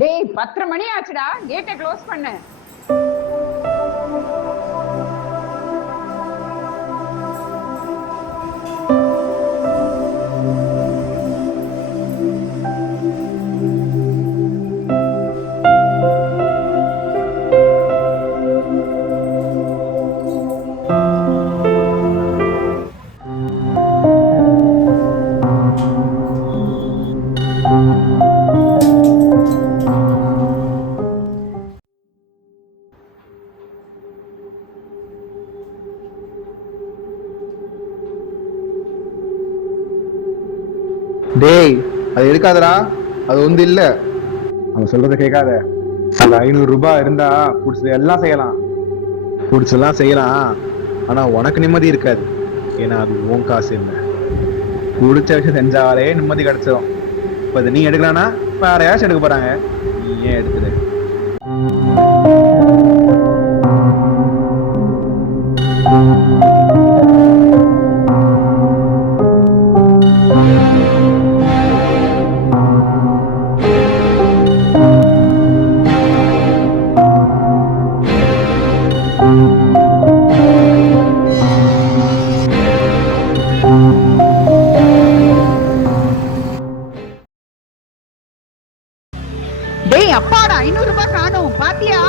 டேய் 10:30 மணி ஆச்சுடா, கேட்டை க்ளோஸ் பண்ணு. டேய், அது எடுக்காதடா. அது வந்து இல்ல. அவன் சொல்றத கேட்காத. அந்த 500 ரூபாய் இருந்தா பிடிச்சது எல்லாம் செய்யலாம். பிடிச்சதெல்லாம் செய்யலாம். ஆனா உனக்கு நிம்மதி இருக்காது. ஏன்னா அது உன் காசு இல்லை. பிடிச்ச விஷயம் செஞ்சாலே நிம்மதி கிடைச்சிடும். இப்ப நீ எடுக்கலான்னா வேற யாராச்சும் எடுக்க போறாங்க. நீ ஏன் எடுத்துரு. டேய் அப்பாடா, 500 ரூபாய் காணோம் பாத்தியா?